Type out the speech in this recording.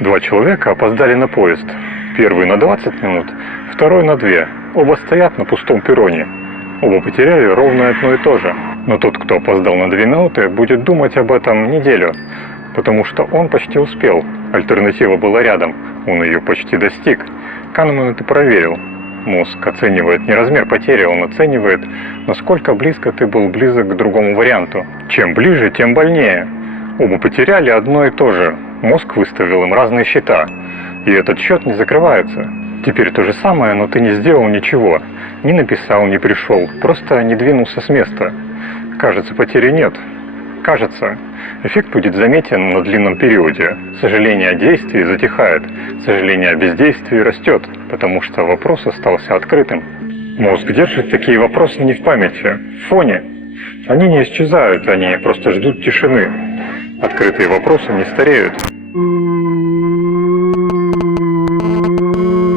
Два человека опоздали на поезд. Первый на 20 минут, второй на 2. Оба стоят на пустом перроне. Оба потеряли ровно одно и то же. Но тот, кто опоздал на 2 минуты, будет думать об этом неделю, потому что он почти успел. Альтернатива была рядом, он ее почти достиг. Канеман это проверил. Мозг оценивает не размер потери, он оценивает, насколько близко ты был близок к другому варианту. Чем ближе, тем больнее. Оба потеряли одно и то же. Мозг выставил им разные счета. И этот счет не закрывается. Теперь то же самое, но ты не сделал ничего. Не написал, не пришел, просто не двинулся с места. Кажется, потери нет. Кажется. Эффект будет заметен на длинном периоде. Сожаление о действии затихает. Сожаление о бездействии растет, потому что вопрос остался открытым. Мозг держит такие вопросы не в памяти, в фоне. Они не исчезают, они просто ждут тишины. Открытые вопросы не стареют.